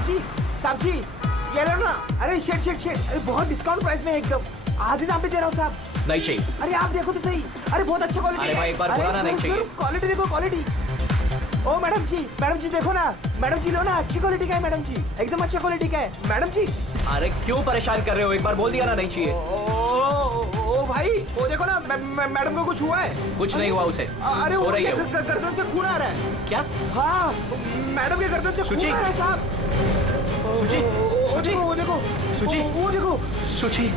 साहब जी ये लो ना। अरे शेट अरे बहुत डिस्काउंट प्राइस में एकदम आधे दाम पे दे रहा हूँ साहब। नहीं चाहिए। अरे आप देखो तो सही। अरे बहुत अच्छा क्वालिटी। अरे भाई एक बार बोला ना नहीं चाहिए। क्वालिटी देखो क्वालिटी। ओ मैडम जी देखो ना। मैडम जी लो ना, अच्छी क्वालिटी का है मैडम जी, एकदम अच्छा क्वालिटी का है मैडम जी। अरे क्यों परेशान कर रहे हो, एक बार बोल दिया ना नहीं चाहिए। ओ भाई वो देखो ना, मैडम को कुछ हुआ है? कुछ नहीं हुआ उसे। अरे सो रही है गर्दन से खून आ रहा है। क्या? हाँ मैडम के गर्दन से खून आ रहा है साहब। सुची वो देखो सुची।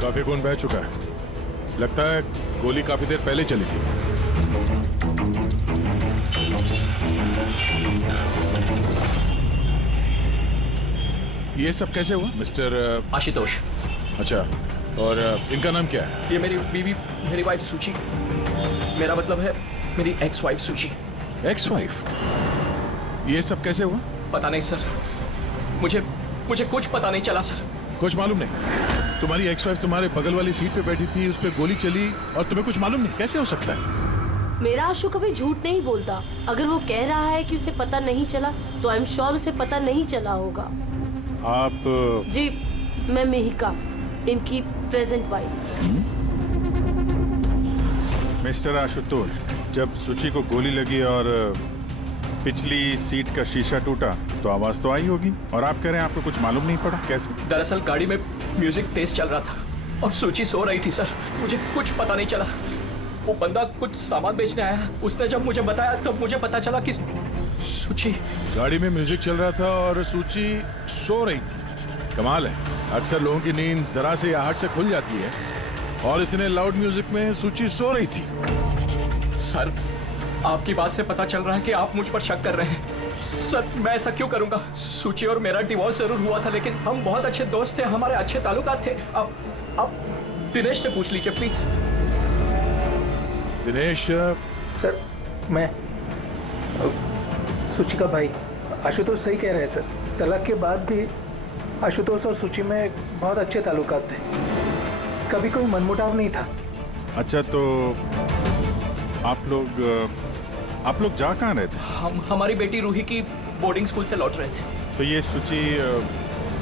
काफी खून बह चुका है, लगता है गोली काफी देर पहले चली थी। ये सब कैसे हुआ मिस्टर आशुतोष? अच्छा, और इनका नाम क्या है? ये मेरी बीवी, मेरी वाइफ सुची। मेरा मतलब है मेरी एक्स वाइफ सुची। Ex wife? ये सब कैसे हुआ? पता नहीं सर, मुझे कुछ पता नहीं चला सर। कुछ मालूम नहीं? तुम्हारी एक्स वाइफ तुम्हारे बगल वाली सीट पे बैठी थी, उस पे गोली चली और तुम्हें कुछ मालूम नहीं? कैसे हो सकता है? मेरा आशु कभी झूठ नहीं बोलता। अगर वो कह रहा है कि उसे पता नहीं चला तो आई एम श्योर उसे पता नहीं चला होगा। आप? जी मैं मिहिका, इनकी प्रेजेंट वाइफ। मिस्टर आशुतोष, जब सुची को गोली लगी और पिछली सीट का शीशा टूटा तो आवाज तो आई होगी, और आप कह रहे हैं आपको कुछ मालूम नहीं पड़ा? कैसे? दरअसल गाड़ी में म्यूजिक तेज चल रहा था और सुची सो रही थी सर, मुझे कुछ पता नहीं चला। वो बंदा कुछ सामान बेचने आया, उसने जब मुझे बताया तब मुझे पता चला कि सुची। गाड़ी में म्यूजिक चल रहा था और सुची सो रही थी। कमाल है, अक्सर लोगों की नींद जरा से आहट से खुल जाती है और इतने लाउड म्यूजिक में सुची सो रही थी। सर आपकी बात से पता चल रहा है कि आप मुझ पर शक कर रहे हैं। सर मैं ऐसा क्यों करूंगा? सुची और मेरा डिवोर्स जरूर हुआ था, लेकिन हम बहुत अच्छे दोस्त थे, हमारे अच्छे ताल्लुकात थे। अब दिनेश से पूछ लीजिए प्लीज। दिनेश? सर मैं सुची का भाई। आशुतोष सही कह रहे हैं सर, तलाक के बाद भी आशुतोष और सुची में बहुत अच्छे ताल्लुकात थे, कभी कोई मनमुटाव नहीं था। अच्छा, तो आप लोग जा कहाँ रहे थे? हमारी बेटी रूही की बोर्डिंग स्कूल से लौट रहे थे। तो ये सुची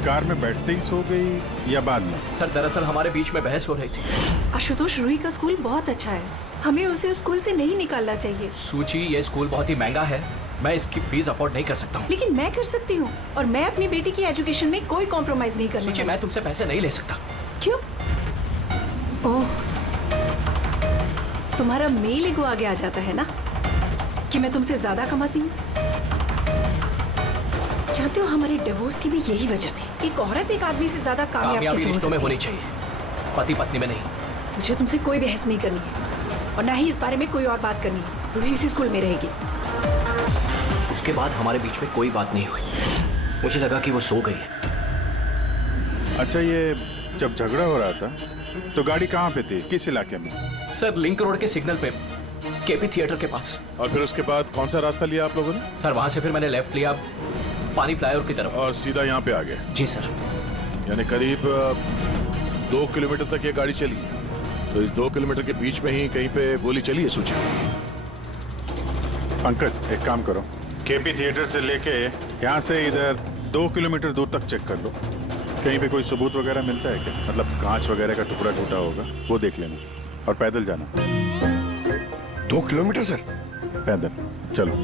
कार में बैठते ही सो गई या बाद में? सर दरअसल हमारे बीच में बहस हो रही थी। आशुतोष, रूही का स्कूल बहुत अच्छा है, हमें उसे उस स्कूल से नहीं निकालना चाहिए। सुची ये स्कूल बहुत ही महंगा है, मैं इसकी फीस अफोर्ड नहीं कर सकता हूँ। लेकिन मैं कर सकती हूँ, और मैं अपनी बेटी की एजुकेशन में कोई कॉम्प्रोमाइज नहीं करने सुची मैं तुमसे पैसे नहीं ले सकता। क्यों? ओह, तुम्हारा मेल ईगो आगे आ जाता है ना कि मैं तुमसे ज्यादा कमाती हूँ। जानते हो हमारे डिवोर्स की भी यही वजह थी। एक औरत एक आदमी से ज्यादा कामयाब कैसे हो रिश्तों में सकती होनी चाहिए, पति पत्नी में नहीं। मुझे तुमसे कोई बहस नहीं करनी है और ना ही इस बारे में कोई और बात करनी है। रूही इसी स्कूल में रहेगी। उसके बाद हमारे बीच में कोई बात नहीं हुई, मुझे लगा कि वो सो गई है। अच्छा, ये जब झगड़ा हो रहा था तो गाड़ी कहाँ पे थी, किस इलाके में? सर लिंक रोड के सिग्नल पे, केपी थिएटर के पास। और फिर उसके बाद कौन सा रास्ता लिया आप लोगों ने? सर वहां से फिर मैंने लेफ्ट लिया पानी फ्लाईओवर की तरफ और सीधा यहाँ पे आ गए? जी सर। यानी करीब 2 किलोमीटर तक ये गाड़ी चली, तो इस 2 किलोमीटर के बीच में ही कहीं पे गोली चली है सुची? पंकज एक काम करो, केपी थिएटर से लेके यहाँ से इधर 2 किलोमीटर दूर तक चेक कर लो, कहीं पे कोई सबूत वगैरह मिलता है क्या? मतलब कांच वगैरह का टुकड़ा टूटा होगा, वो देख लेना। और पैदल जाना। 2 किलोमीटर सर? पैदल चलो।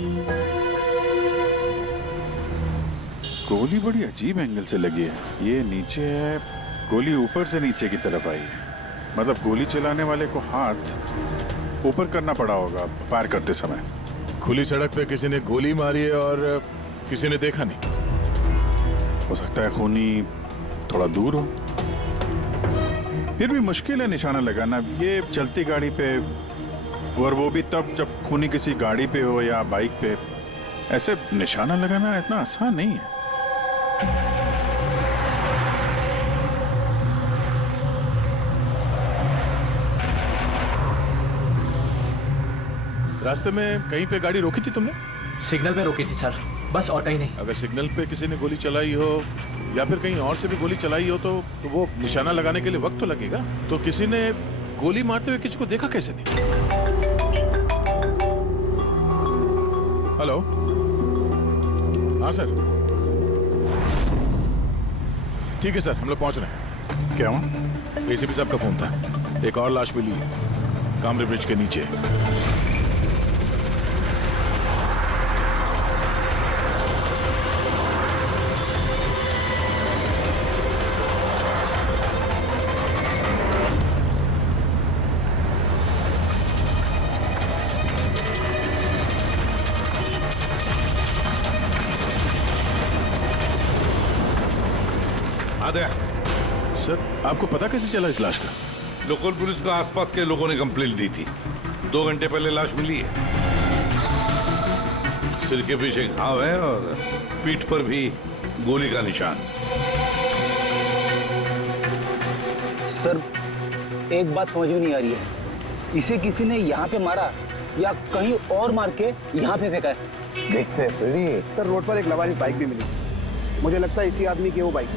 गोली बड़ी अजीब एंगल से लगी है, ये नीचे है, गोली ऊपर से नीचे की तरफ आई है। मतलब गोली चलाने वाले को हाथ ऊपर करना पड़ा होगा फायर करते समय। खुली सड़क पे किसी ने गोली मारी है और किसी ने देखा नहीं। हो सकता है खूनी थोड़ा दूर हो। फिर भी मुश्किल है निशाना लगाना, ये चलती गाड़ी पे, और वो भी तब जब खूनी किसी गाड़ी पे हो या बाइक पे। ऐसे निशाना लगाना इतना आसान नहीं है। रास्ते में कहीं पे गाड़ी रोकी थी तुमने? सिग्नल पे रोकी थी सर, बस और कहीं नहीं। अगर सिग्नल पे किसी ने गोली चलाई हो या फिर कहीं और से भी गोली चलाई हो तो वो निशाना लगाने के लिए वक्त तो लगेगा। तो किसी ने गोली मारते हुए किसी को देखा कैसे नहीं? हेलो, हाँ सर, ठीक है सर, हम लोग पहुंच रहे हैं। क्या हुआ? एसीपी साहब का फोन था, एक और लाश मिली है कामरे ब्रिज के नीचे। सर, आपको पता कैसे चला इस लाश का? लोकल पुलिस को आसपास के लोगों ने कंप्लेंट दी थी। 2 घंटे पहले लाश मिली है। सिर के पीछे घाव है और पीठ पर भी गोली का निशान। सर, एक बात समझ में नहीं आ रही है, इसे किसी ने यहाँ पे मारा या कहीं और मार के यहाँ पे फेंका है? देखते हैं फ्रेडी। सर, रोड पर एक लवारिस बाइक भी मिली, मुझे लगता है इसी आदमी की वो बाइक।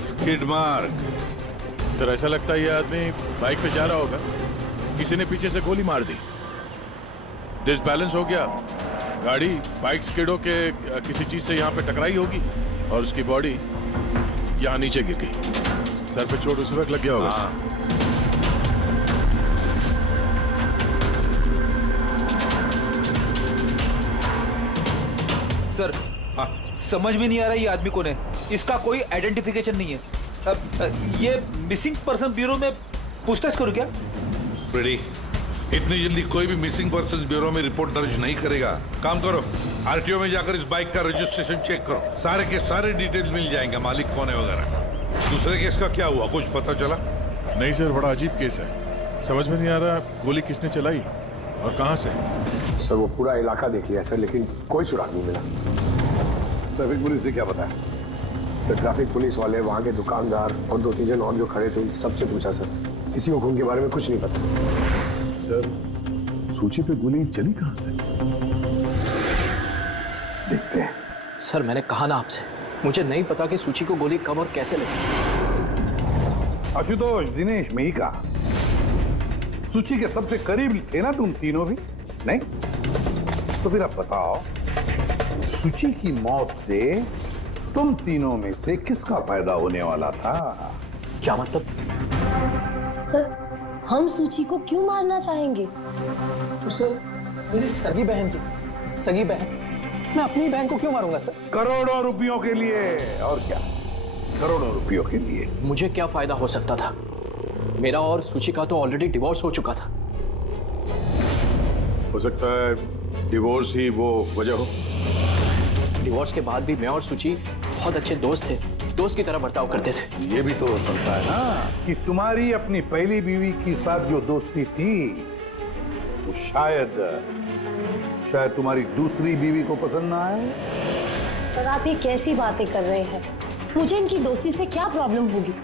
Skid mark. सर, ऐसा लगता है ये आदमी बाइक पे जा रहा होगा, किसी ने पीछे से गोली मार दी, डिसबैलेंस हो गया, गाड़ी बाइक स्किड होके किसी चीज से यहाँ पे टकराई होगी और उसकी बॉडी यहाँ नीचे गिर गई। सर पे चोट उसी वक्त लग गया होगा। सर, समझ में नहीं आ रहा ये आदमी कौन है, इसका कोई आइडेंटिफिकेशन नहीं है। ये मिसिंग पर्सन ब्यूरो में पूछताछ करूं क्या? फ्रेडी, इतनी जल्दी कोई भी मिसिंग पर्सन ब्यूरो में रिपोर्ट दर्ज नहीं करेगा। काम करो, आरटीओ में जाकर इस बाइक का रजिस्ट्रेशन चेक करो, सारे के सारे डिटेल्स मिल जाएंगे, मालिक कौन है वगैरह। दूसरे केस का क्या हुआ, कुछ पता चला? नहीं सर, बड़ा अजीब केस है, समझ में नहीं आ रहा गोली किसने चलाई और कहां से। सर, वो पूरा इलाका देख लिया सर, लेकिन कोई सुराग नहीं मिला। ट्रैफिक पुलिस से क्या पता है? सर, ट्रैफिक पुलिस वाले, वहाँ के दुकानदार और 2-3 जन और जो खड़े थे उन सबसे पूछा सर, किसी को खून के बारे में कुछ नहीं पता। सर, सूची पे गोली चली कहां से? देखते हैं। सर, मैंने कहा ना आपसे, मुझे नहीं पता कि सूची को गोली कब और कैसे लगी। आशुतोष, दिनेश, मेहिका, सूची के सबसे करीब थे ना तुम तीनों भी? नहीं? तो फिर अब बताओ, सूची की मौत से तुम तीनों में से किसका फायदा होने वाला था? क्या मतलब? सर, हम सूची को क्यों मारना चाहेंगे? तो सर, मेरी सगी बहन थी, सगी बहन, मैं अपनी बहन को क्यों मारूंगा सर? करोड़ों रुपयों के लिए, और क्या, करोड़ों रुपयों के लिए। मुझे क्या फायदा हो सकता था? मेरा और सूची का तो ऑलरेडी डिवोर्स हो चुका था। हो सकता है डिवोर्स ही वो वजह हो। डिवोर्स के बाद भी मैं और सूची बहुत अच्छे दोस्त थे, दोस्त की तरह बर्ताव करते थे। ये भी तो हो सकता है ना कि तुम्हारी अपनी पहली बीवी के साथ जो दोस्ती थी वो शायद तुम्हारी दूसरी बीवी को पसंद ना आए। सर, आप ये कैसी बातें कर रहे हैं? मुझे इनकी दोस्ती से क्या प्रॉब्लम होगी?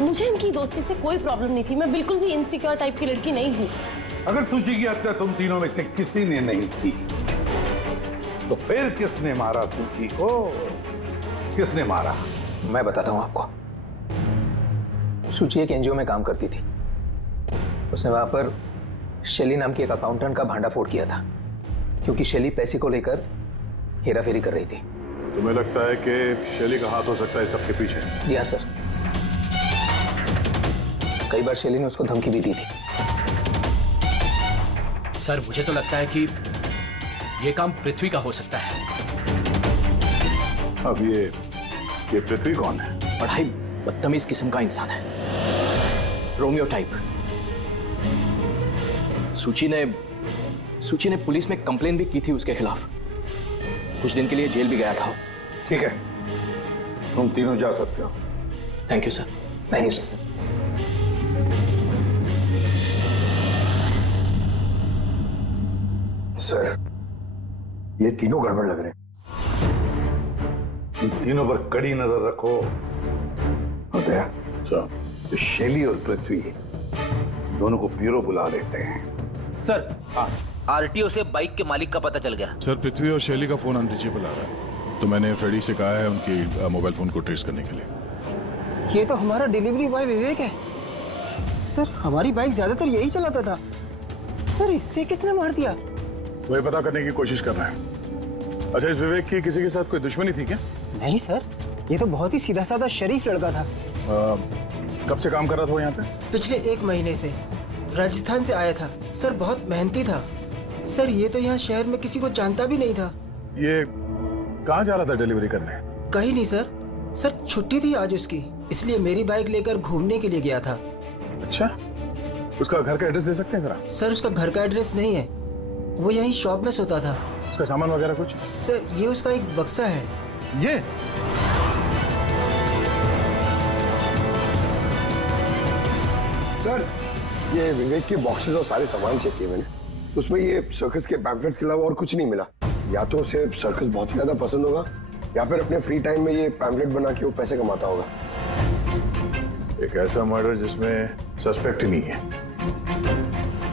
मुझे इनकी दोस्ती से कोई प्रॉब्लम नहीं थी, मैं बिल्कुल भी इनसिक्योर टाइप की लड़की नहीं हूँ। अगर सूची की हत्या तुम तीनों में से किसी ने नहीं की तो फिर किसने मारा सूची को? किसने मारा? मैं बताता हूं आपको। सूची एक एनजीओ में काम करती थी, उसने वहां पर शैली नाम की एक अकाउंटेंट का भांडाफोड़ किया था, क्योंकि शैली पैसे को लेकर हेराफेरी कर रही थी। तुम्हें लगता है कि शैली का हाथ हो सकता है सबके पीछे? जी हाँ सर, कई बार शैली ने उसको धमकी भी दी थी। सर, मुझे तो लगता है कि ये काम पृथ्वी का हो सकता है। अब ये पृथ्वी कौन है? बड़ा ही बदतमीज किस्म का इंसान है, रोमियो टाइप। सूची ने पुलिस में कंप्लेन भी की थी उसके खिलाफ। कुछ दिन के लिए जेल भी गया था। ठीक है, तुम तीनों जा सकते हो। Thank you sir. Thank you sir. Sir, ये तीनों गड़बड़ लग रहे हैं। इन तीनों पर कड़ी नजर रखो। होता तो शैली और पृथ्वी दोनों को ब्यूरो बुला लेते हैं। सर, आरटीओ से बाइक के मालिक का पता चल गया। सर, पृथ्वी और शैली का फोन अनरीचेबल आ रहा है, तो मैंने फ्रेडी से कहा है उनकी मोबाइल फोन को ट्रेस करने के लिए। ये तो हमारा डिलीवरी बॉय विवेक है। सर, हमारी बाइक ज्यादातर यही चलाता था। सर, इससे किसने मार दिया? वही पता करने की कोशिश कर रहे हैं। अच्छा, इस विवेक की किसी के साथ कोई दुश्मनी थी क्या? नहीं सर, ये तो बहुत ही सीधा साधा शरीफ लड़का था। कब से काम कर रहा था वो यहाँ पे? पिछले 1 महीने से राजस्थान से आया था। सर, बहुत मेहनती था। सर, ये तो यहाँ शहर में किसी को जानता भी नहीं था। ये कहाँ जा रहा था डिलीवरी करने? कहीं नहीं सर। सर, छुट्टी थी आज उसकी, इसलिए मेरी बाइक लेकर घूमने के लिए गया था। अच्छा, उसका घर का एड्रेस दे सकते हैं जरा? सर, उसका घर का एड्रेस नहीं है, वो यहीं शॉप में सोता था। उसका सामान वगैरह कुछ? सर, ये उसका एक बक्सा है। ये सर, ये विवेक के बॉक्सेस और सारे सामान चेक किए मैंने, उसमें ये सर्कस के पैम्फलेट्स के अलावा और कुछ नहीं मिला। या तो उसे सर्कस बहुत ही ज्यादा पसंद होगा, या फिर अपने फ्री टाइम में ये पैम्फलेट बना के वो पैसे कमाता होगा। एक ऐसा मर्डर जिसमें सस्पेक्ट ही नहीं है।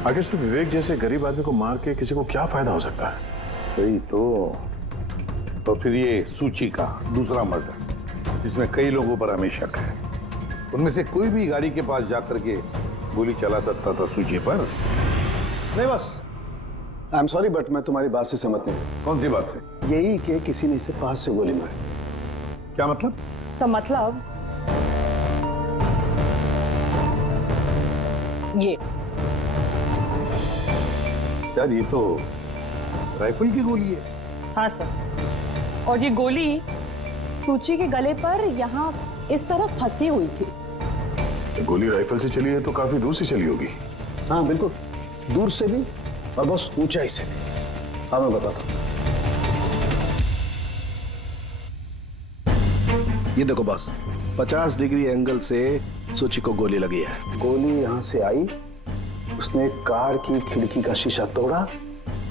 आखिर से विवेक जैसे गरीब आदमी को मार के किसी को क्या फायदा हो सकता है? वही तो फिर ये सूची का दूसरा मर्डर, जिसमें कई लोगों पर हमें शक है, उनमें से कोई भी गाड़ी के पास जाकर के गोली चला सकता था सूची पर? नहीं बस, आई एम सॉरी बट मैं तुम्हारी बात से सहमत नहीं हूँ। कौन सी बात से? यही कि किसी ने इसे पास से गोली मारी। क्या मतलब? सब मतलब ये। यार, ये तो राइफल की गोली है। हाँ सर, और ये गोली सूची के गले पर यहाँ इस तरह फंसी हुई थी। तो गोली राइफल से चली है तो काफी दूर से चली होगी। हाँ बिल्कुल, दूर से भी और बहुत ऊंचाई से भी। हाँ, मैं बताता हूँ। ये देखो बॉस, 50 डिग्री एंगल से सूची को गोली लगी है। गोली यहाँ से आई, उसने कार की खिड़की का शीशा तोड़ा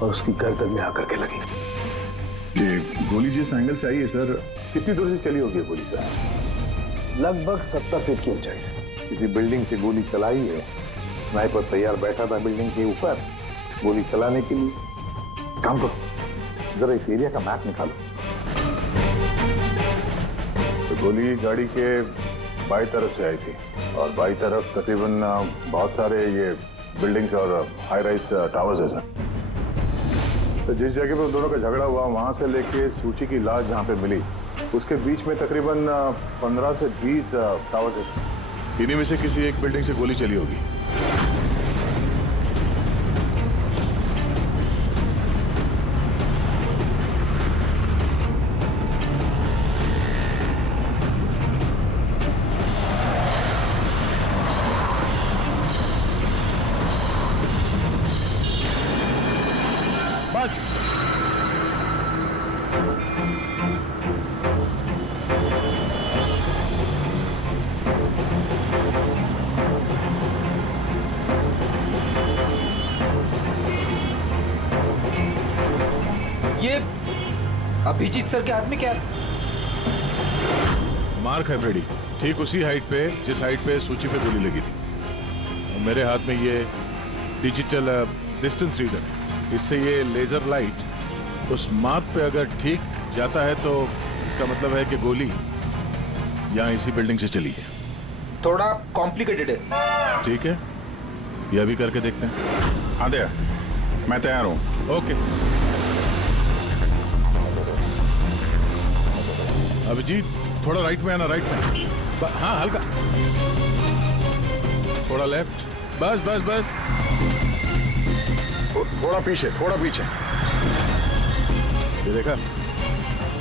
और उसकी गर्दन में आकर के लगी। ये गोली जिस एंगल से आई है सर, कितनी दूर से चली होगी गोली सर? लगभग 70 फीट की ऊंचाई से। किसी बिल्डिंग से गोली चलाई है। स्नाइपर तैयार बैठा था बिल्डिंग के ऊपर गोली चलाने के लिए। काम करो, जरा इस एरिया का मैप निकालो। तो गोली गाड़ी के बाई तरफ से आई थी, और बाई तरफ तकरीबन बहुत सारे ये बिल्डिंग्स और हाई राइज टावर्स है सर। तो जिस जगह पे उन दोनों का झगड़ा हुआ, वहां से लेके सूची की लाश जहां पे मिली, उसके बीच में तकरीबन 15 से 20 टावर्स है। इन्हीं में से किसी एक बिल्डिंग से गोली चली होगी। ये अभिजीत सर के हाथ में क्या? मार्क है फ्रेडी, ठीक उसी हाइट पे जिस हाइट पे सूची पे गोली लगी थी। और मेरे हाथ में ये डिजिटल डिस्टेंस रीडर है। इससे ये लेजर लाइट उस मार्क पे अगर ठीक जाता है तो इसका मतलब है कि गोली यहाँ इसी बिल्डिंग से चली है। थोड़ा कॉम्प्लिकेटेड है। ठीक है, यह भी करके देखते हैं। हाँ दे, मैं तैयार हूँ। ओके अभिजीत, थोड़ा राइट में आना, राइट में। हाँ, हल्का थोड़ा लेफ्ट। बस बस बस, थोड़ा पीछे, थोड़ा पीछे। ये देखा,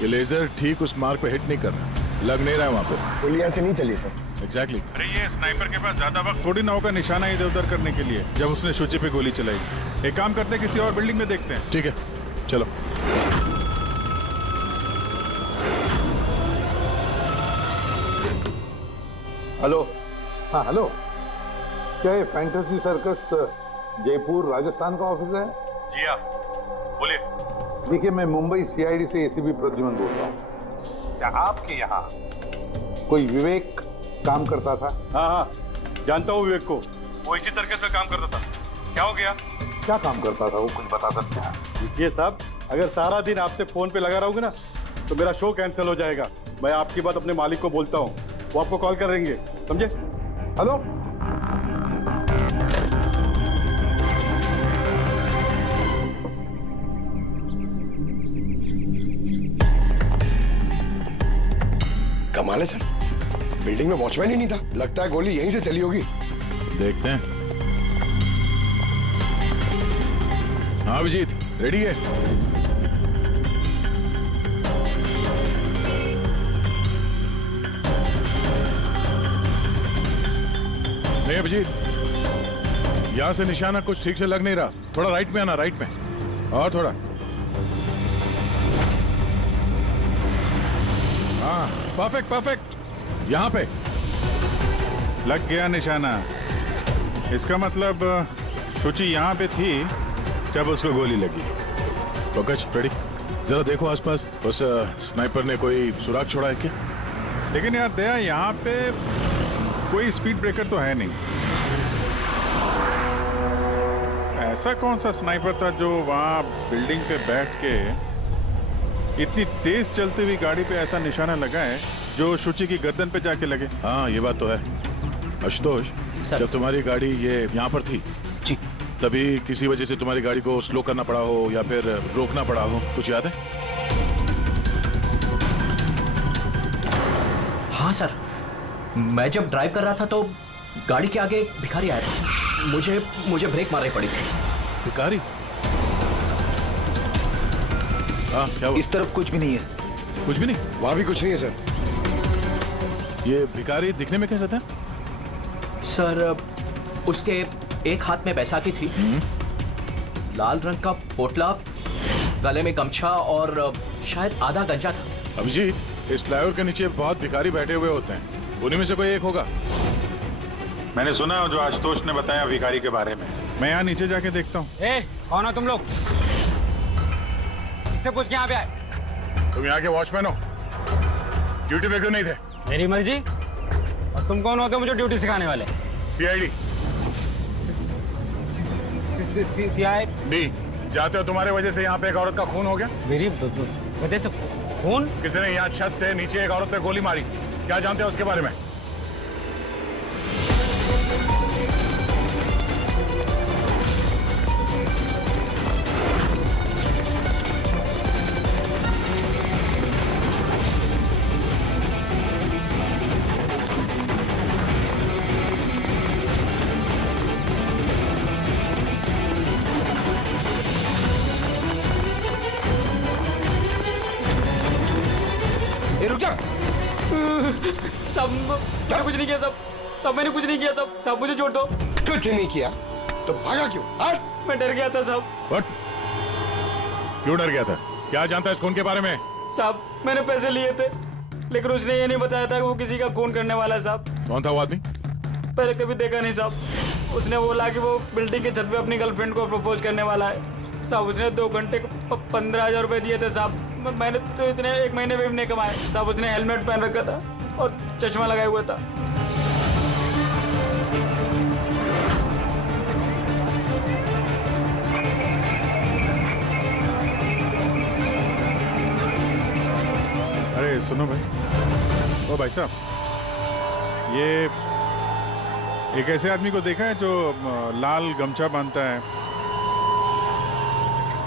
ये लेजर ठीक उस मार्क पे हिट नहीं कर रहा। लग नहीं रहा है वहाँ पे। गोली ऐसे नहीं चली सर। एग्जैक्टली। अरे ये स्नाइपर के पास ज्यादा वक्त थोड़ी ना होगा निशाना इधर उधर करने के लिए जब उसने शुचि पे गोली चलाई। एक काम करते हैं, किसी और बिल्डिंग में देखते हैं। ठीक है, चलो। हेलो। हाँ हेलो, क्या ये फैंटेसी सर्कस जयपुर राजस्थान का ऑफिस है? जी हाँ, बोलिए। देखिए, मैं मुंबई सीआईडी से एसीपी प्रद्युमन बोल रहा हूँ। क्या आपके यहाँ कोई विवेक काम करता था? हाँ हाँ, जानता हूँ विवेक को। वो इसी सर्कस में काम करता था। क्या हो गया? क्या काम करता था वो, कुछ बता सकते हैं? देखिए साहब, अगर सारा दिन आपसे फोन पे लगा रहोगे ना तो मेरा शो कैंसिल हो जाएगा। मैं आपकी बात अपने मालिक को बोलता हूँ, वो आपको कॉल करेंगे, समझे? हेलो। कमाल है सर, बिल्डिंग में वॉचमैन ही नहीं था। लगता है गोली यहीं से चली होगी। देखते हैं। हाँ अभिजीत, रेडी है? नहीं अभिजीत, यहां से निशाना कुछ ठीक से लग नहीं रहा। थोड़ा राइट में आना, राइट में, और थोड़ा। हाँ परफेक्ट परफेक्ट, यहां पे लग गया निशाना। इसका मतलब शुचि यहाँ पे थी जब उसको गोली लगी। पंकज, रेडी? जरा देखो आसपास, उस स्नाइपर ने कोई सुराग छोड़ा है क्या? लेकिन यार दया, यहाँ पे कोई स्पीड ब्रेकर तो है नहीं। ऐसा कौन सा स्नाइपर था जो वहाँ बिल्डिंग पे बैठ के इतनी तेज चलती हुई गाड़ी पे ऐसा निशाना लगा है जो शुचि की गर्दन पे जाके लगे? हाँ ये बात तो है। आशुतोष, जब तुम्हारी गाड़ी ये यहाँ पर थी जी, तभी किसी वजह से तुम्हारी गाड़ी को स्लो करना पड़ा हो या फिर रोकना पड़ा हो, कुछ याद है? हाँ सर, मैं जब ड्राइव कर रहा था तो गाड़ी के आगे एक भिखारी आया था। मुझे ब्रेक मारनी पड़ी थी। भिखारी? हाँ क्या हुआ? इस तरफ कुछ भी नहीं है। कुछ भी नहीं? वहां भी कुछ नहीं है सर। ये भिखारी दिखने में कैसा था? सर, उसके एक हाथ में बैसाखी थी, लाल रंग का पोटला, गले में गमछा और शायद आधा गंजा था। अभिजीत, इस फ्लाईओवर के नीचे बहुत भिखारी बैठे हुए होते हैं, उन्हीं में से कोई एक होगा। मैंने सुना जो आशुतोष ने बताया भिखारी के बारे में। मैं यहाँ नीचे जाके देखता हूँ। कौन हो तुम लोग? इससे पूछ के यहाँ पे आए? तुम यहाँ के वॉचमैन हो? ड्यूटी पे क्यों नहीं थे? मेरी मर्जी। और तुम कौन होते हो मुझे ड्यूटी सिखाने वाले? सीआईडी। सीआईडी? जाते हो, तुम्हारे वजह से यहाँ पे एक औरत का खून हो गया। मेरी वजह से खून? किसी ने यहाँ छत से नीचे एक औरत पे गोली मारी। क्या जानते हो उसके बारे में? मैंने कुछ नहीं किया सब मैंने कुछ नहीं किया सब मुझे छोड़ दो। कुछ नहीं किया तो भागा क्यों? मैं डर गया था साहब। What? क्यों डर गया था? क्या जानता है इस खून के बारे में? साहब, मैंने पैसे लिए थे लेकिन उसने ये नहीं बताया था कि वो किसी का खून करने वाला है साहब। कौन था वो आदमी? पहले कभी देखा नहीं साहब। उसने बोला कि वो बिल्डिंग के छत पे अपनी गर्लफ्रेंड को प्रपोज करने वाला है साहब। उसने 2 घंटे को 15,000 रुपए दिए थे साहब। मैंने तो इतने 1 महीने में भी नहीं कमाए साहब। उसने हेलमेट पहन रखा था और चश्मा लगाया हुआ था। अरे सुनो भाई, ओ भाई साहब, ये एक ऐसे आदमी को देखा है जो लाल गमछा बांधता है,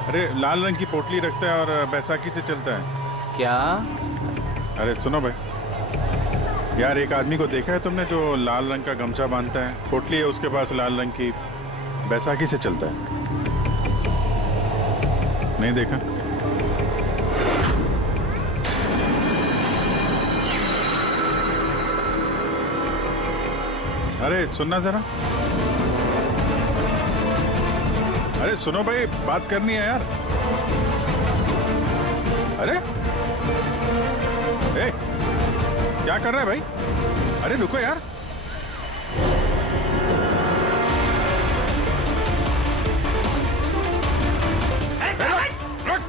अरे लाल रंग की पोटली रखता है और बैसाखी से चलता है? क्या? अरे सुनो भाई यार, एक आदमी को देखा है तुमने जो लाल रंग का गमछा बांधता है, पोटली है उसके पास लाल रंग की, बैसाखी से चलता है? नहीं देखा? अरे सुनना जरा, अरे सुनो भाई, बात करनी है यार। अरे ए, क्या कर रहा है भाई? अरे रुको यार।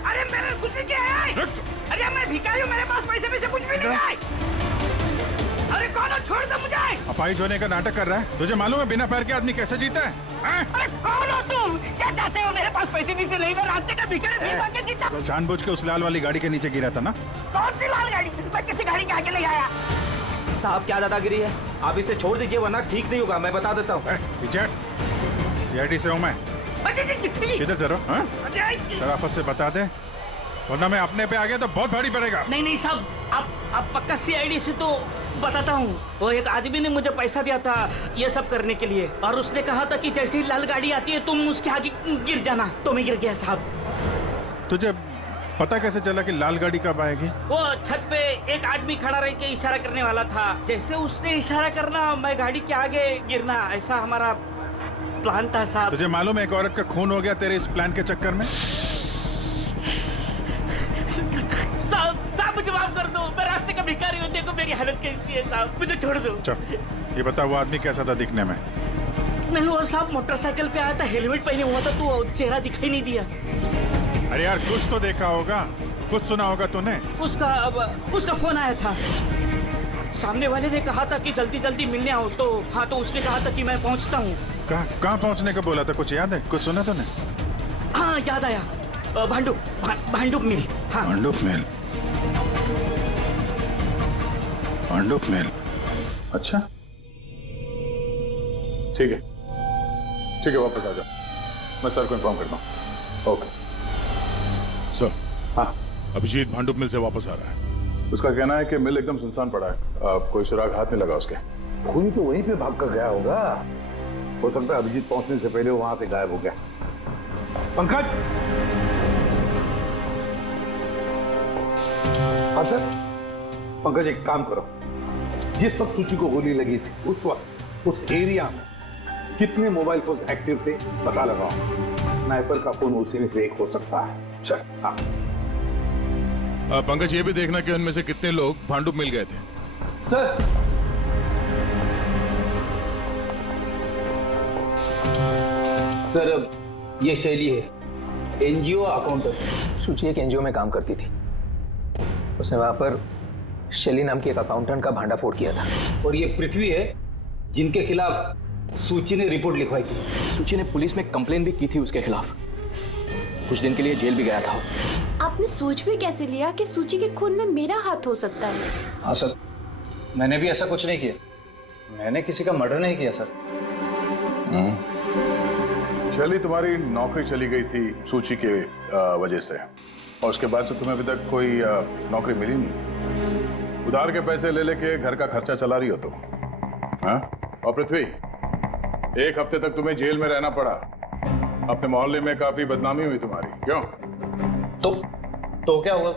अरे मैंने कुछ नहीं किया है। अरे मैं भिखारी हूँ, मेरे पास पैसे भी से कुछ भी नहीं है। अरे कौन हो, छोड़ दो मुझे। अपाहिज होने का नाटक कर रहा है। तुझे मालूम है बिना पैर के आदमी कैसे जीता है? अरे कौन हो तुम? क्या चाहते हो? मेरे पास पैसे भी से नहीं, मैं रास्ते का भिखारी नहीं बन के जीता। तो जानबूझ के उस लाल वाली गाड़ी के नीचे गिरा था ना? कौन सी लाल गाड़ी? मैं किसी गाड़ी के आगे नहीं आया। साहब क्या दादागिरी है, आप इसे छोड़ दीजिए वरना ठीक नहीं होगा, मैं बता देता हूँ। CID से हूँ मैं। किधर चलो? शराफत से बता दे, वरना मैं अपने पे आ गया तो बहुत भारी पड़ेगा। नहीं नहीं साहब, आप पक्का CID से तो बताता हूँ। वो एक आदमी ने मुझे पैसा दिया था ये सब करने के लिए, और उसने कहा था कि जैसे ही लाल गाड़ी आती है तुम उसके आगे गिर जाना, तो मैं गिर गया साहब। तुझे पता कैसे चला कि लाल गाड़ी कब आएगी? वो छत पे एक आदमी खड़ा रह के इशारा करने वाला था, जैसे उसने इशारा करना मैं गाड़ी के आगे गिरना, ऐसा हमारा प्लान था साहब। तुझे मालूम है एक औरत का खून हो गया तेरे इस प्लान के चक्कर में? साहब मुझे माफ कर दो, मैं रास्ते का भिखारी हूँ, देखो मेरी हालत कैसी है साहब, मुझे छोड़ दो। चल ये बता, वो आदमी कैसा था दिखने में? नहीं वो साहब मोटरसाइकिल पे आया था, हेलमेट पहने हुआ था, तो चेहरा दिखाई नहीं दिया। अरे यार कुछ तो देखा होगा, कुछ सुना होगा तूने? उसका फोन आया था, सामने वाले ने कहा था कि जल्दी जल्दी मिलने आओ, तो हाँ तो उसने कहा था कि मैं पहुंचता हूँ। कहाँ पहुंचने को बोला था, कुछ याद है? कुछ सुना तूने? हाँ याद आया, भांडुप मिल। हाँ भांडुप मिल, भांडुप मिल। अच्छा ठीक है, ठीक है, वापस आ जाओ, मैं सर को इन्फॉर्म करता हूँ। Okay sir. हाँ अभिजीत भांडुप मिल से वापस आ रहा है। उसका कहना है कि मिल एकदम सुनसान पड़ा है, कोई सुराग हाथ नहीं लगा उसके। खूनी तो वहीं पे भाग कर गया होगा, हो सकता है अभिजीत पहुंचने से पहले वो वहां से गायब हो गया। पंकज। हाँ सर। पंकज एक काम करो, जिस वक्त सूची को गोली लगी थी उस वक्त उस एरिया में कितने मोबाइल फोन एक्टिव थे पता लगाओ। स्नाइपर का फोन उसी में से एक हो सकता है। चल हाँ। पंकज ये भी देखना कि उनमें से कितने लोग भांडुप मिल गए थे। सर सर ये शैली है, NGO अकाउंटेंट। सूची एक NGO में काम करती थी, उसने वहां पर शैली नाम की एक अकाउंटेंट का भांडा फोड़ किया था। और ये पृथ्वी है जिनके खिलाफ सूची ने रिपोर्ट लिखवाई थी। सूची ने पुलिस में कंप्लेन भी की थी उसके खिलाफ, कुछ दिन के लिए जेल भी गया था। आपने सोच भी कैसे लिया कि सूची के खून में मेरा हाथ हो सकता है? हाँ सर, मैंने भी ऐसा कुछ नहीं किया, मैंने किसी का मर्डर नहीं किया सर। शैली तुम्हारी नौकरी चली गई थी सूची के वजह से, और उसके बाद से तुम्हें अभी तक कोई नौकरी मिली नहीं। उधार के पैसे ले लेके घर का खर्चा चला रही हो तुम। हाँ? और पृथ्वी, एक हफ्ते तक तुम्हें जेल में रहना पड़ा, अपने मोहल्ले में काफी बदनामी हुई तुम्हारी। क्यों? तो क्या हुआ?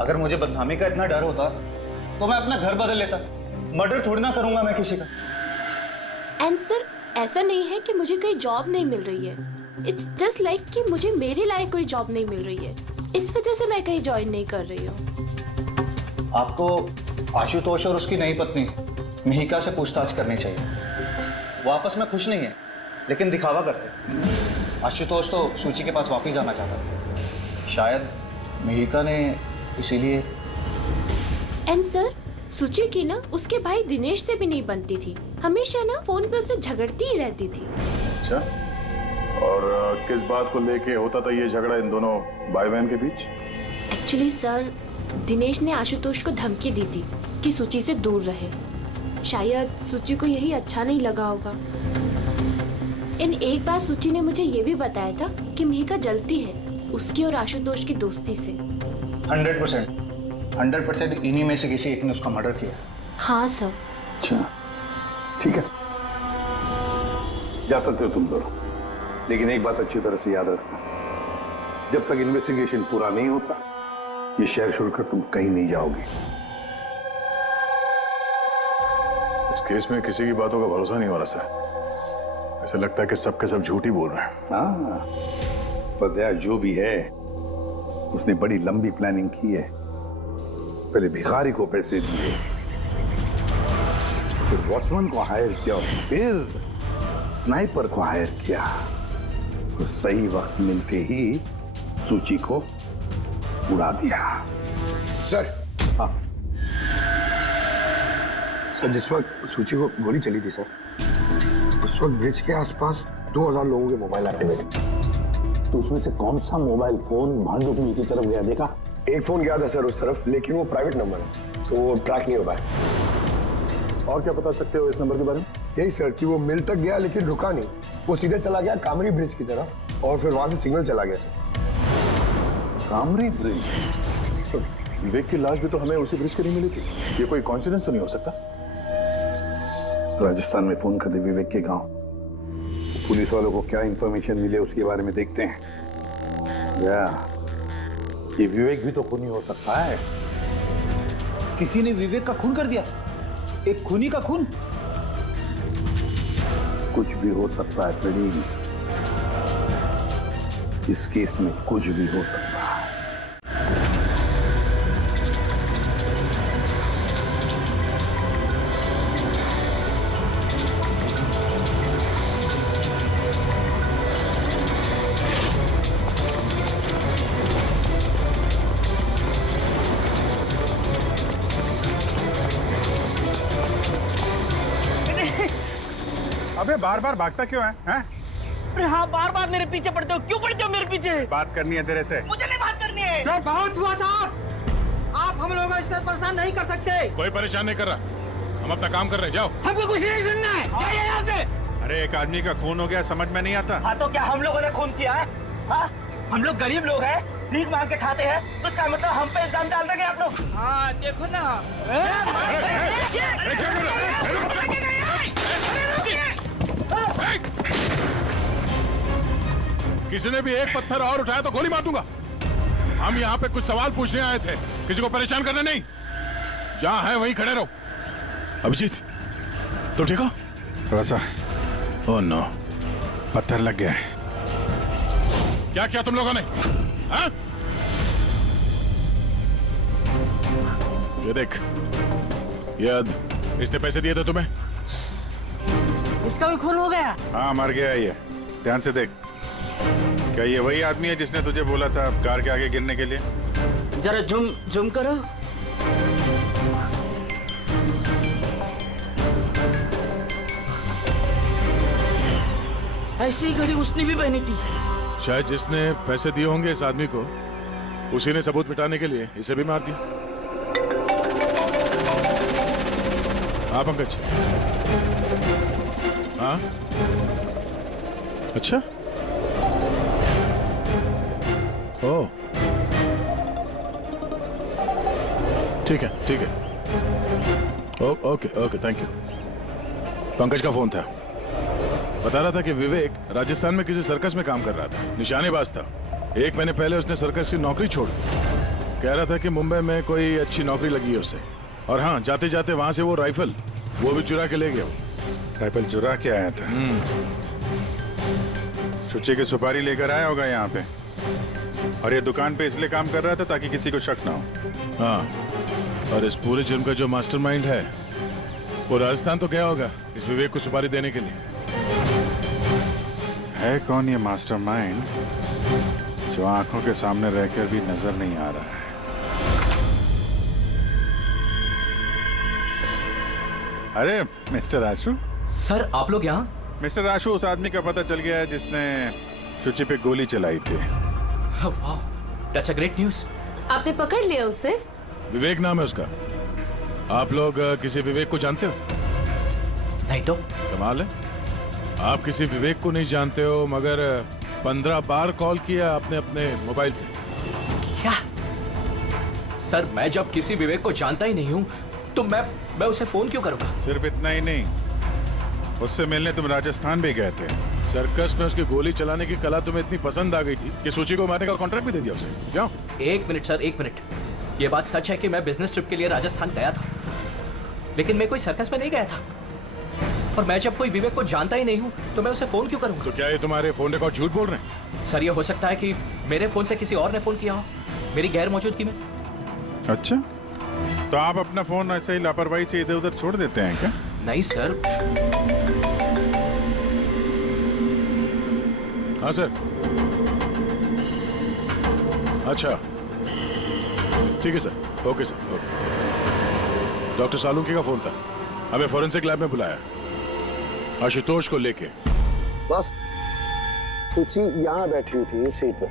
अगर मुझे बदनामी का इतना डर होता तो मैं अपना घर बदल लेता, मर्डर थोड़ी ना करूंगा मैं किसी का। एंड सर ऐसा नहीं है कि मुझे कोई जॉब नहीं मिल रही है, इट्स जस्ट लाइक कि मुझे मेरे लायक कोई जॉब नहीं मिल रही है, इस वजह से मैं कहीं ज्वाइन नहीं कर रही हूँ। आपको आशुतोष और उसकी नई पत्नी मिहिका से पूछताछ करनी चाहिए। वो आपस में खुश नहीं है लेकिन दिखावा करते। आशुतोष तो सूची के पास वापस जाना चाहता था, शायद मिहिका ने इसीलिए। एंड सर सूची की ना उसके भाई दिनेश से भी नहीं बनती थी, हमेशा ना फोन पे उससे झगड़ती ही रहती थी। अच्छा, और किस बात को लेके होता था ये झगड़ा इन दोनों भाई बहन के बीच? एक्चुअली सर दिनेश ने आशुतोष को धमकी दी थी कि सूची से दूर रहे, शायद सूची को यही अच्छा नहीं लगा होगा। इन एक बार सूची ने मुझे ये भी बताया था कि मिहिका जलती है उसकी और आशुतोष की दोस्ती से। 100% इन्हीं में से किसी एक ने उसका मर्डर किया। हाँ सर। अच्छा ठीक है, जा सकते हो तुम दोनों, लेकिन एक बात अच्छी तरह से याद रखना, जब तक इन्वेस्टिगेशन पूरा नहीं होता ये शहर छोड़कर तुम कहीं नहीं जाओगे। इस केस में किसी की बातों का भरोसा नहीं हो रहा सर। ऐसा लगता है कि सब के सब झूठ ही बोल रहे हैं। हाँ, पता है जो भी है उसने बड़ी लंबी प्लानिंग की है। पहले भिखारी को पैसे दिए, फिर वॉचमैन को हायर किया, फिर स्नाइपर को हायर किया, और सही वक्त मिलते ही सूची को उड़ा दिया। सर, हाँ सर, जिस वक्त सूची को गोली चली थी सर, उस वक्त ब्रिज के आसपास 2000 लोगों के मोबाइल एक्टिवेट थे। तो उसमें से कौन सा मोबाइल फोन भांडुप मिल की तरफ गया देखा? एक फोन गया था सर उस तरफ, लेकिन वो प्राइवेट नंबर है तो वो ट्रैक नहीं हो पाया। और क्या बता सकते हो इस नंबर के बारे में? यही सर कि वो मिल तक गया लेकिन रुका नहीं, वो सीधे चला गया कामरी ब्रिज की तरफ और फिर वहां से सिग्नल चला गया सर। कामरी ब्रिज? विवेक की लाश भी तो हमें उसी ब्रिज के नहीं मिली थी। ये कोई कॉन्सिडेंस तो नहीं हो सकता? राजस्थान में फोन कर दे विवेक के गांव, पुलिस वालों को क्या इंफॉर्मेशन मिले उसके बारे में देखते हैं। ये विवेक भी तो खूनी हो सकता है। किसी ने विवेक का खून कर दिया? एक खूनी का खून? कुछ भी हो सकता है फ्रेडी, इस केस में कुछ भी हो सकता है। अबे बार बार भागता क्यों है? हैं? अरे हाँ, बार बार मेरे पीछे पड़ते हो। क्यों पड़ते हो मेरे पीछे? बात करनी है तेरे से। मुझे नहीं बात करनी है। चुप! बहुत हुआ साहब, आप हम लोगों को इस तरह परेशान नहीं कर सकते। कोई परेशान नहीं कर रहा, हम अपना काम कर रहे हैं। जाओ। हमको कुछ नहीं सुनना है। जाइए यहाँ से। अरे एक आदमी का खून हो गया, समझ में नहीं आता। हाँ तो क्या हम लोगों ने खून किया है? हाँ, हम लोग गरीब लोग हैं, भीख मांग के खाते हैं, तो इसका मतलब हम पे इल्जाम डाल देंगे आप लोग? हाँ देखो ना। किसी ने भी एक पत्थर और उठाया तो गोली मार दूंगा। हम यहाँ पे कुछ सवाल पूछने आए थे, किसी को परेशान करने नहीं। जहाँ है वहीं खड़े रहो। अभिजीत, तो ठीक हो? थोड़ा सा। ओह नो, पत्थर लग गया है। क्या किया तुम लोगों ने? हाँ? ये देख, इसने पैसे दिए थे तुम्हें? इसका भी खून हो गया? हाँ, मर गया ये। ध्यान से देख। क्या ये वही आदमी है जिसने तुझे बोला था कार के आगे गिरने के लिए? जरा जूम करो। ऐसी घड़ी उसने भी पहनी थी। शायद जिसने पैसे दिए होंगे इस आदमी को, उसी ने सबूत मिटाने के लिए इसे भी मार दिया। हाँ पंकज। हाँ अच्छा, ओह ठीक है ठीक है। Okay okay, thank you. Pankaj का फोन था, बता रहा था कि विवेक राजस्थान में किसी सर्कस में काम कर रहा था, निशानेबाज था। 1 महीने पहले उसने सर्कस की नौकरी छोड़ दी। कह रहा था कि मुंबई में कोई अच्छी नौकरी लगी है उसे। और हाँ, जाते जाते वहां से वो राइफल वो भी चुरा के ले गया। राइफल चुरा के आया था? सुची की सुपारी लेकर आया होगा यहाँ पे, और ये दुकान पे इसलिए काम कर रहा था ताकि किसी को शक ना हो। हाँ, और इस पूरे जुर्म का जो मास्टरमाइंड है वो राजस्थान तो गया होगा इस विवेक को सुपारी देने के लिए। है कौन ये मास्टरमाइंड जो आंखों के सामने रहकर भी नजर नहीं आ रहा है? अरे मिस्टर आशु। सर आप लोग यहाँ? मिस्टर आशु, उस आदमी का पता चल गया है जिसने शुचि पे गोली चलाई थी। वाह, दैट्स अ ग्रेट न्यूज़। आपने पकड़ लिया उसे? विवेक नाम है उसका। आप लोग किसी विवेक को जानते हो? नहीं तो। कमाल है, आप किसी विवेक को नहीं जानते हो, मगर 15 बार कॉल किया आपने अपने मोबाइल से। क्या? सर मैं जब किसी विवेक को जानता ही नहीं हूँ तो मैं उसे फोन क्यों करूँगा? सिर्फ इतना ही नहीं, उससे मिलने तुम राजस्थान भी गए थे। सर्कस में उसकी गोली चलाने की कला तुम्हें इतनी पसंद आ गई थी कि सूची को मारने का कॉन्ट्रैक्ट भी दे दिया उसे। क्या? एक मिनट सर, एक मिनट। ये बात सच है कि मैं बिजनेस ट्रिप के लिए राजस्थान गया था, लेकिन मैं कोई सर्कस में नहीं गया था। और मैं जब कोई विवेक को जानता ही नहीं हूँ तो मैं उसे फोन क्यों करूँगा? तो क्या ये तुम्हारे फोन रिकॉर्ड झूठ बोल रहे हैं? सर ये हो सकता है कि मेरे फोन से किसी और ने फोन किया हो मेरी गैर मौजूदगी में। अच्छा, तो आप अपना फोन ऐसे ही लापरवाही से इधर उधर छोड़ देते हैं क्या? नहीं सर। हाँ सर। अच्छा ठीक है sir, okay sir, okay. Doctor Salunkhe का फोन था, हमें फॉरेंसिक लैब में बुलाया आशुतोष को लेके। बस सूची यहाँ बैठी हुई थी इस सीट पे,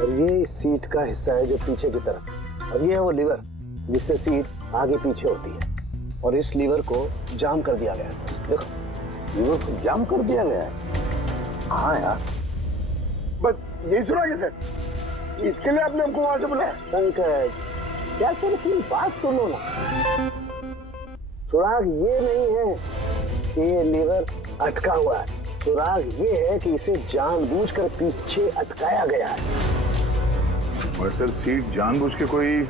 और ये इस सीट का हिस्सा है जो पीछे की तरफ, और ये है वो लीवर जिससे सीट आगे पीछे होती है, और इस लीवर को जाम कर दिया गया है। देखो लीवर को जाम कर दिया गया है। हाँ यार, बस यही सुना कैसे? इसके लिए आपने हमको वहां से बुलाया? पंकज क्या सर, अपनी बात सुनो ना। सुराग ये नहीं है कि ये लीवर अटका हुआ है, सुराग ये है कि इसे जानबूझकर पीछे अटकाया गया है। और सर सीट जानबूझ के कोई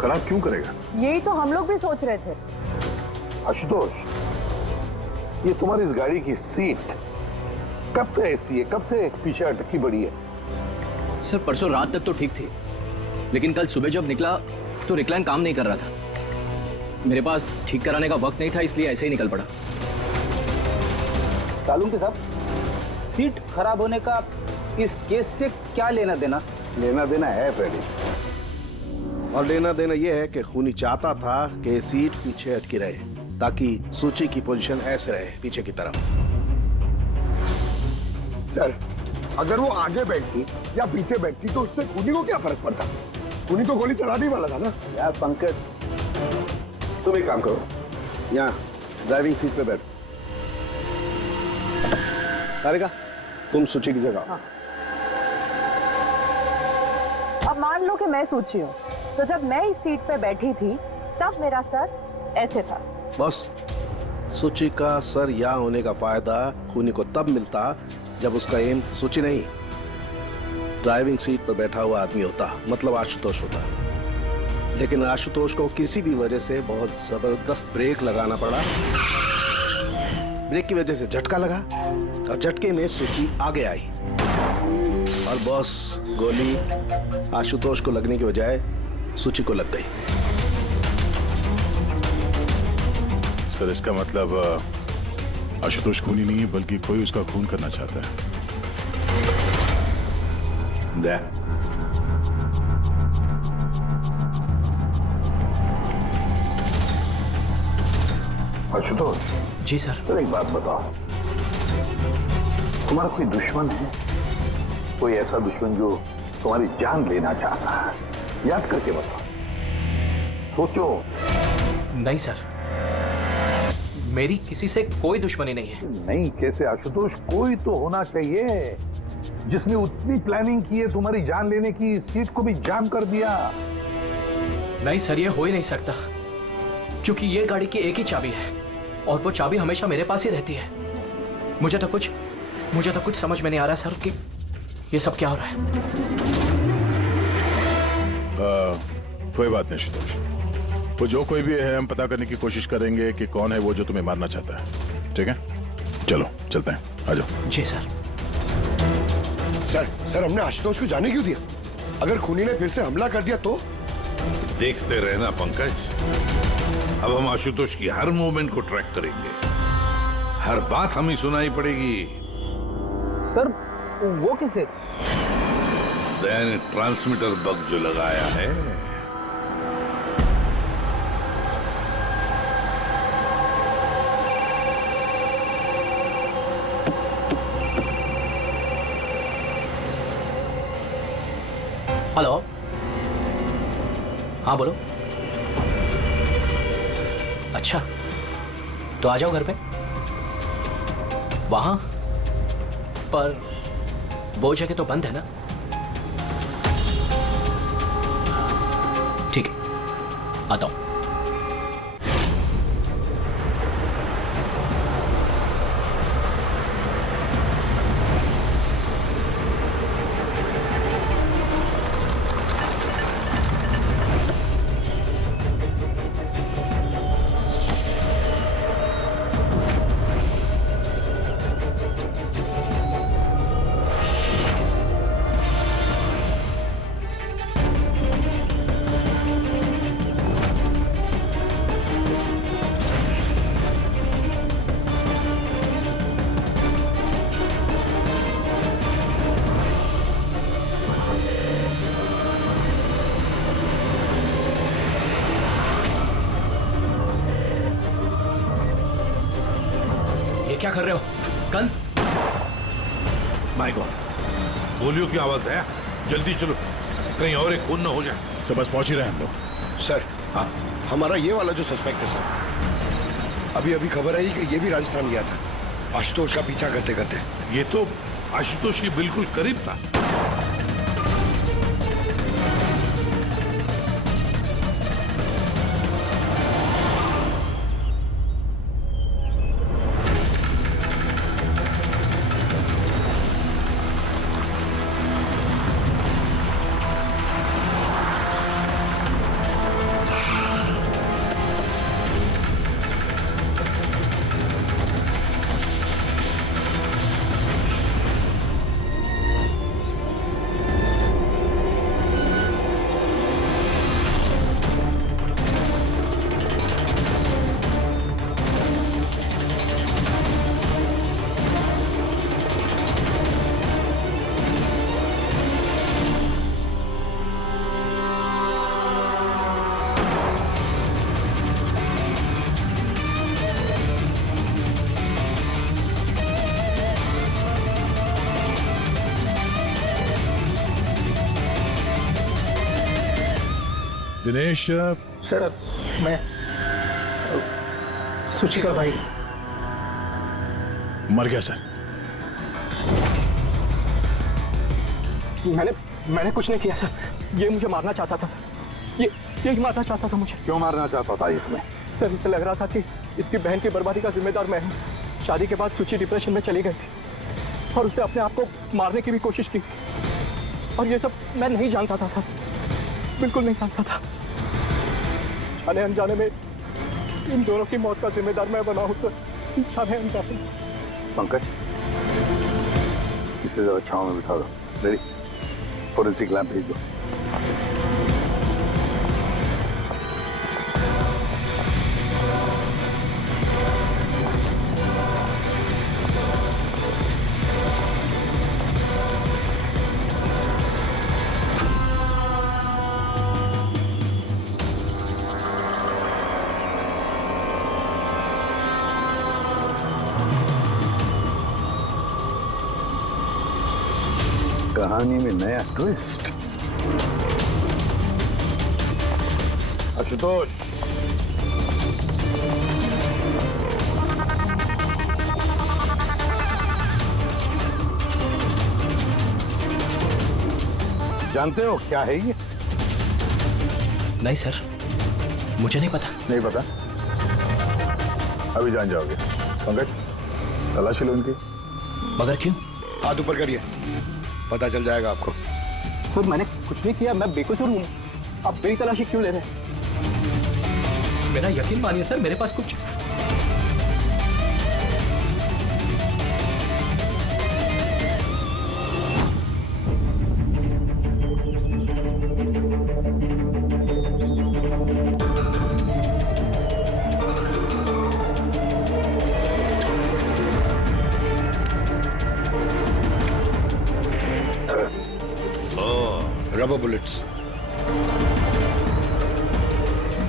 खराब क्यों करेगा? यही तो हम लोग भी सोच रहे थे। आशुतोष, ये तुम्हारी इस गाड़ी की सीट कब से ऐसी है, कब से पीछे अटकी पड़ी है? सर परसों रात तक तो ठीक थी, लेकिन कल सुबह जब निकला तो रिक्लाइन काम नहीं कर रहा था। मेरे पास ठीक कराने का वक्त नहीं था, इसलिए ऐसे ही निकल पड़ा। सालुंकी साहब, सीट खराब होने का इस केस से क्या लेना देना? लेना देना है फ्रेडी, और लेना देना यह है कि खूनी चाहता था कि सीट पीछे अटकी रहे ताकि सूची की पोजीशन ऐसे रहे पीछे की तरफ। सर अगर वो आगे बैठती या पीछे बैठती तो उससे खूनी को क्या फर्क पड़ता? खूनी तो गोली चलाने वाला था ना। यार पंकज, तुम एक काम करो, यहाँ ड्राइविंग सीट पे बैठो। तारिका, तुम सूची की जगह। हाँ। अब मान लो कि मैं सूची हूँ, तो जब मैं इस सीट पे बैठी थी तब मेरा सर ऐसे था। बस सूची का सर यहाँ होने का फायदा खूनी को तब मिलता जब उसका एम सूची नहीं ड्राइविंग सीट पर बैठा हुआ आदमी होता, मतलब आशुतोष होता। लेकिन आशुतोष को किसी भी वजह से बहुत जबरदस्त ब्रेक लगाना पड़ा। ब्रेक की वजह से झटका लगा और झटके में सूची आगे आई, और बॉस गोली आशुतोष को लगने की बजाय सूची को लग गई। सर इसका मतलब आशुतोष खूनी नहीं है, बल्कि कोई उसका खून करना चाहता है। आशुतोष जी सर। सर एक बात बताओ, तुम्हारा कोई दुश्मन है? कोई ऐसा दुश्मन जो तुम्हारी जान लेना चाहता है? याद करके बताओ, सोचो। नहीं सर, मेरी किसी से कोई दुश्मनी नहीं है। नहीं कैसे आशुतोष, कोई तो होना चाहिए जिसने उतनी प्लानिंग की है तुम्हारी जान लेने की, सीट को भी जाम कर दिया। नहीं सर, ये हो ही नहीं सकता, क्योंकि ये गाड़ी की एक ही चाबी है और वो चाबी हमेशा मेरे पास ही रहती है। मुझे तो कुछ समझ में नहीं आ रहा सर कि ये सब क्या हो रहा है। कोई बात नहीं आशुतोष, वो जो कोई भी है हम पता करने की कोशिश करेंगे कि कौन है वो जो तुम्हें मारना चाहता है। ठीक है, चलो चलते हैं, आ जाओ। जी सर। सर हमने आशुतोष को जाने क्यों दिया? अगर खूनी ने फिर से हमला कर दिया तो? देखते रहना पंकज, अब हम आशुतोष की हर मूवमेंट को ट्रैक करेंगे, हर बात हमें सुनाई पड़ेगी। सर वो किसे? ट्रांसमीटर बग जो लगाया है। हेलो, हाँ बोलो। अच्छा तो आ जाओ घर पे। वहां पर वो जगह तो बंद है ना? ठीक है, आता हूं। कर रहे हो? गन? माय गॉड, गोलियों की आवाज है। जल्दी चलो, कहीं और एक खून न हो जाए। सर बस पहुंच ही रहे हैं हम लोग। सर, हाँ, हमारा ये वाला जो सस्पेक्ट है सर, अभी अभी खबर आई कि ये भी राजस्थान गया था आशुतोष का पीछा करते करते। ये तो आशुतोष के बिल्कुल करीब था। दिनेश सर, मैं सूची का भाई। मर गया सर। मैंने कुछ नहीं किया सर। ये मुझे मारना चाहता था सर। ये मारना चाहता था मुझे। क्यों मारना चाहता था ये तुम्हें? सर, इसे लग रहा था कि इसकी बहन की बर्बादी का जिम्मेदार मैं हूँ। शादी के बाद सूची डिप्रेशन में चली गई थी और उसने अपने आप को मारने की भी कोशिश की। और ये सब मैं नहीं जानता था सर, बिल्कुल नहीं जानता था। जाने अनजाने में इन दोनों की मौत का जिम्मेदार मैं बना हूं तो जाने अनजाने। पंकज, इसे जरा छांव में बिठा दो। मेरी फोरेंसिक लैब भेज दो। कहानी में नया ट्विस्ट। आशुतोष, जानते हो क्या है ये? नहीं सर, मुझे नहीं पता। नहीं पता? अभी जान जाओगे। पंकज, तलाशी लो इनकी। मगर क्यों? हाथ ऊपर करिए, पता चल जाएगा आपको। सर, मैंने कुछ नहीं किया, मैं बेकसूर हूँ। आप मेरी तलाशी क्यों ले रहे हैं? मेरा यकीन मानिए सर, मेरे पास कुछ रबर बुलेट्स।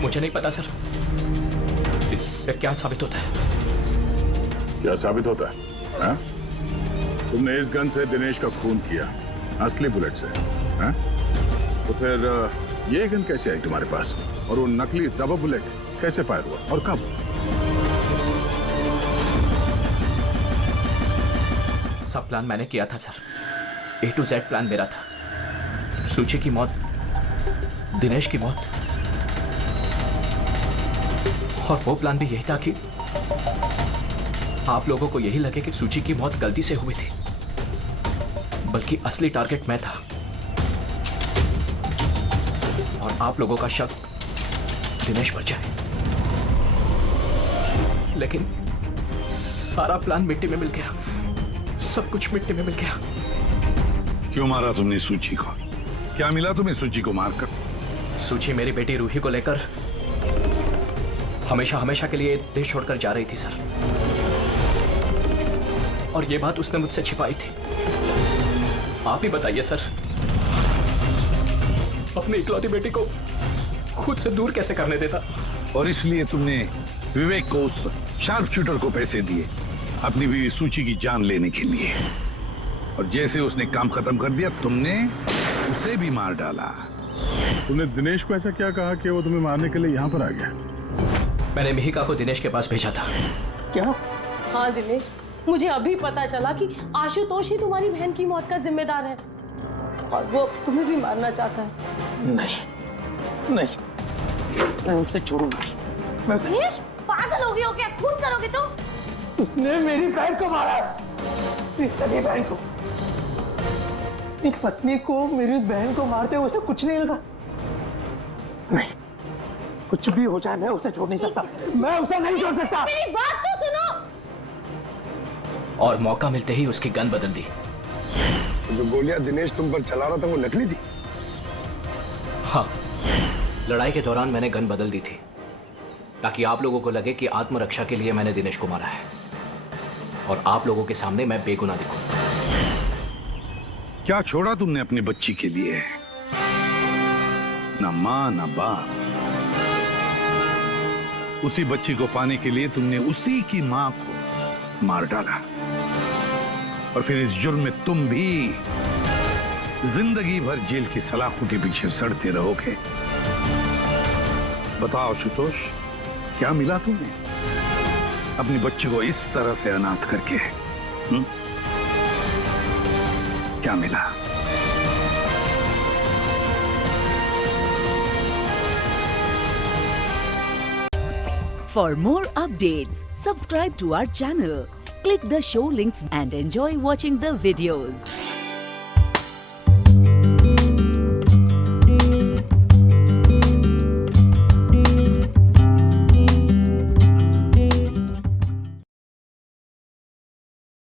मुझे नहीं पता सर, इससे क्या साबित होता है? क्या साबित होता है? हा? तुमने इस गन से दिनेश का खून किया, असली बुलेट से। हा? तो फिर ये गन कैसे आई तुम्हारे पास? और वो नकली रबर बुलेट कैसे फायर हुआ और कब? सब प्लान मैंने किया था sir. A to Z plan मेरा था। सूची की मौत, दिनेश की मौत, और वो प्लान भी यही था कि आप लोगों को यही लगे कि सूची की मौत गलती से हुई थी, बल्कि असली टारगेट मैं था। और आप लोगों का शक दिनेश पर जाए। लेकिन सारा प्लान मिट्टी में मिल गया, सब कुछ मिट्टी में मिल गया। क्यों मारा तुमने सूची को? क्या मिला तुम्हें सूची को मारकर? सूची मेरी बेटी रूही को लेकर हमेशा हमेशा के लिए देश छोड़कर जा रही थी सर, और ये बात उसने मुझसे छिपाई थी। आप ही बताइए सर, अपनी इकलौती बेटी को खुद से दूर कैसे करने देता? और इसलिए तुमने विवेक को, उस शार्प शूटर को पैसे दिए, अपनी बीवी सूची की जान लेने के लिए, और जैसे उसने काम खत्म कर दिया तुमने उसे भी मार डाला। तूने दिनेश को ऐसा क्या कहा कि वो तुम्हें मारने के लिए यहाँ पर आ गया? मैंने मिहिका को दिनेश के पास भेजा था। क्या? हाँ दिनेश, मुझे अभी पता चला कि आशुतोष ही तुम्हारी बहन की मौत का जिम्मेदार है और वो तुम्हें भी मारना चाहता है। नहीं नहीं, मैं उसे छोड़ूंगा। दिनेश, पागल हो गए हो क्या? खून करोगे तुम? उसने मेरी बहन को मारा, मेरी सगी बहन को। एक पत्नी को मेरी बहन को मारते हुए उसे कुछ नहीं लगा। नहीं, कुछ भी हो जाए मैं उसे छोड़ नहीं सकता, मैं उसे नहीं छोड़ सकता। मेरी बात तो सुनो। और मौका मिलते ही उसकी गन बदल दी। जो गोलियां दिनेश तुम पर चला रहा था वो नकली थी? हाँ, लड़ाई के दौरान मैंने गन बदल दी थी ताकि आप लोगों को लगे कि आत्मरक्षा के लिए मैंने दिनेश को मारा है और आप लोगों के सामने मैं बेगुनाह दिखूं। क्या छोड़ा तुमने अपनी बच्ची के लिए? ना मां ना बाप। उसी बच्ची को पाने के लिए तुमने उसी की मां को मार डाला, और फिर इस जुर्म में तुम भी जिंदगी भर जेल की सलाखों के पीछे सड़ते रहोगे। बताओ आशुतोष, क्या मिला तुम्हें अपनी बच्ची को इस तरह से अनाथ करके? क्या मिला? For more updates, subscribe to our channel, click the show links and enjoy watching the videos.